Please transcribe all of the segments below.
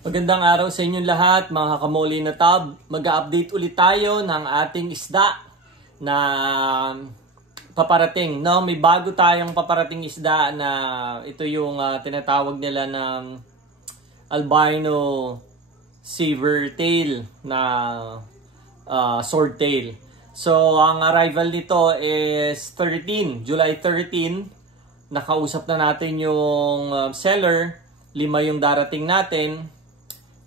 Magandang araw sa inyong lahat, mga kamoli na tab. Mag-update ulit tayo ng ating isda na paparating. No, may bago tayong paparating isda na ito yung tinatawag nila ng albino silvertail na swordtail. So, ang arrival nito is July 13. Nakausap na natin yung seller. 5 yung darating natin.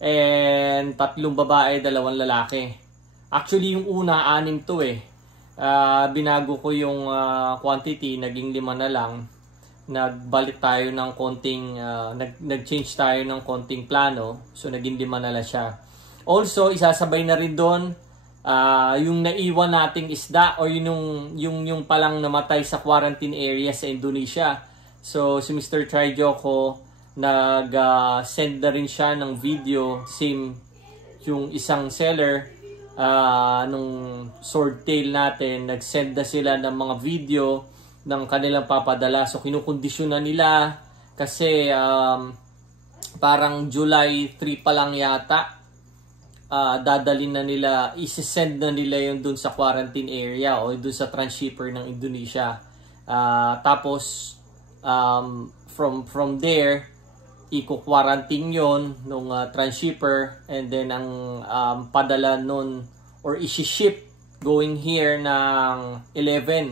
And 3 babae, 2 lalaki. Actually, yung una, 6 to eh. Binago ko yung quantity, naging 5 na lang. Nagbalik tayo ng konting, nag-change tayo ng konting plano. So, naging 5 na lang siya. Also, isasabay na rin doon yung naiwan nating isda o yung palang namatay sa quarantine area sa Indonesia. So, si Mr. Trijoko, nag-send na rin siya ng video, same yung isang seller nung swordtail natin, nag-send na sila ng mga video ng kanilang papadala. So kinukondisyon na nila kasi parang July 3 pa lang yata dadalhin na nila, isi-send na nila yung dun sa quarantine area o dun sa transshipper ng Indonesia. Tapos from there i-quarantine yon nung transshipper, and then ang padala nun or isi-ship going here ng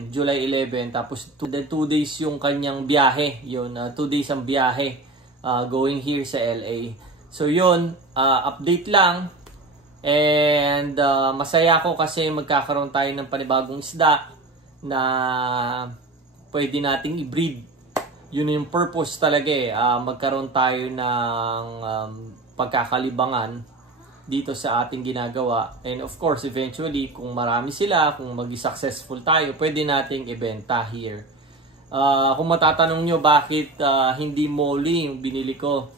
July 11, tapos 2 days yung kanyang biyahe, yun 2 days ang biyahe going here sa LA. So yun, update lang, and masaya ako kasi magkakaroon tayo ng panibagong isda na pwede nating i-breed. Yun yung purpose talaga eh. Magkaroon tayo ng pagkakalibangan dito sa ating ginagawa. And of course, eventually, kung marami sila, kung mag-successful tayo, pwede nating ibenta here. Kung matatanong nyo bakit hindi molly yung binili ko,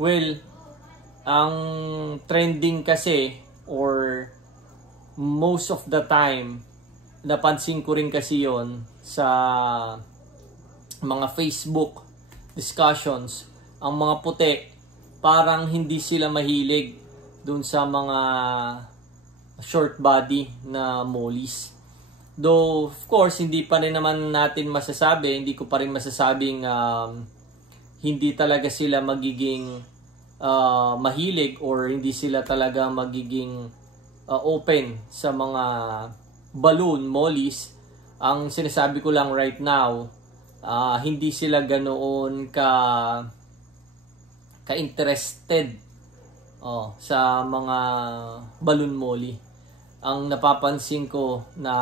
well, ang trending kasi, or most of the time, napansin ko rin kasi yon sa mga Facebook discussions, ang mga puti parang hindi sila mahilig dun sa mga short body na mollies. Though of course hindi pa rin naman natin masasabi, hindi ko pa rin masasabing hindi talaga sila magiging mahilig or hindi sila talaga magiging open sa mga balloon mollies. Ang sinasabi ko lang right now, hindi sila ganoon ka-interested sa mga balloon molly. Ang napapansin ko na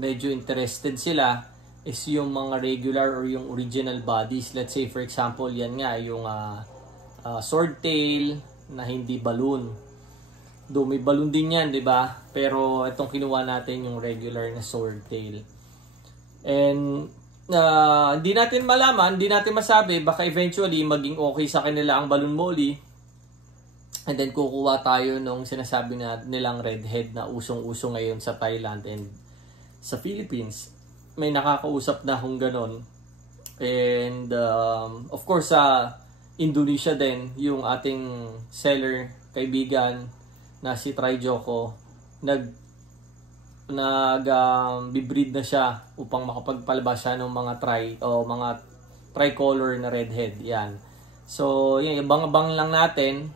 medyo interested sila is yung mga regular or yung original bodies. Let's say for example, yan nga yung swordtail na hindi balloon. Though may balloon din yan, 'di ba? Pero itong kinuha natin yung regular na swordtail. And hindi natin malaman, hindi natin masabi, baka eventually maging okay sa kanila ang balloon molly, and then kukuha tayo nung sinasabi na nilang redhead na usong-uso ngayon sa Thailand and sa Philippines. May nakakausap na akong ganon. And of course sa Indonesia din, yung ating seller kaibigan na si Trijoko, bibreed na siya upang makapagpalabas siya ng mga tricolor na redhead. Yan. So, yan, abang-abang lang natin.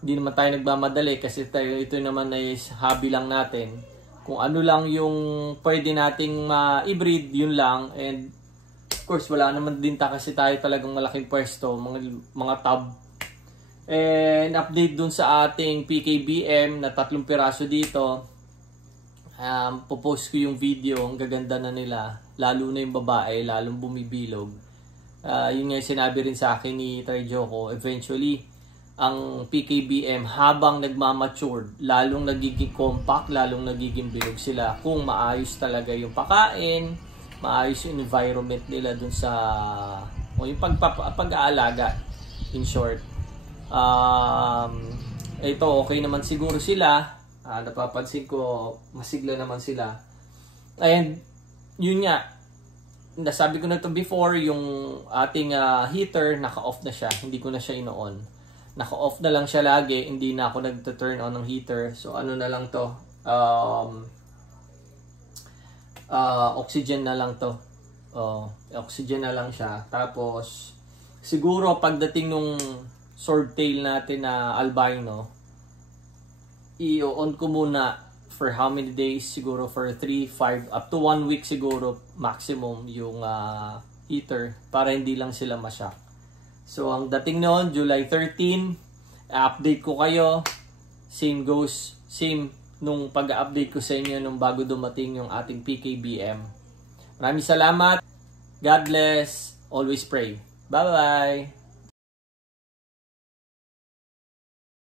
Hindi naman tayo nagmamadali kasi ito naman ay hobby lang natin. Kung ano lang yung pwede nating ma-breed, yun lang. And of course, wala naman din kasi tayo talagang malaking pwesto, mga tab. And update dun sa ating PKBM na 3 piraso dito. Popost ko yung video, ang gaganda na nila, lalo na yung babae, lalong bumibilog. Yun nga sinabi rin sa akin ni Trijoko, eventually ang PKBM habang nagmamature, lalong nagiging compact, lalong nagiging bilog sila kung maayos talaga yung pakain, maayos yung environment nila dun sa yung pag-aalaga, in short. Ito okay naman siguro sila. Napapansin ko masigla naman sila. And yun nga, nasabi ko na to before, yung ating heater naka-off na siya, hindi ko na siya ino-on. naka-off na lang siya lagi, hindi na ako nagta-turn on ng heater. So ano na lang to, oxygen na lang to. Oxygen na lang siya. Tapos siguro pagdating nung swordtail natin na albino, i-on ko muna for how many days, siguro for 3, 5, up to 1 week siguro maximum yung heater para hindi lang sila ma-shock. So ang dating noon, July 13, update ko kayo. Same nung pag-update ko sa inyo nung bago dumating yung ating PKBM. Maraming salamat. God bless. Always pray. Bye-bye.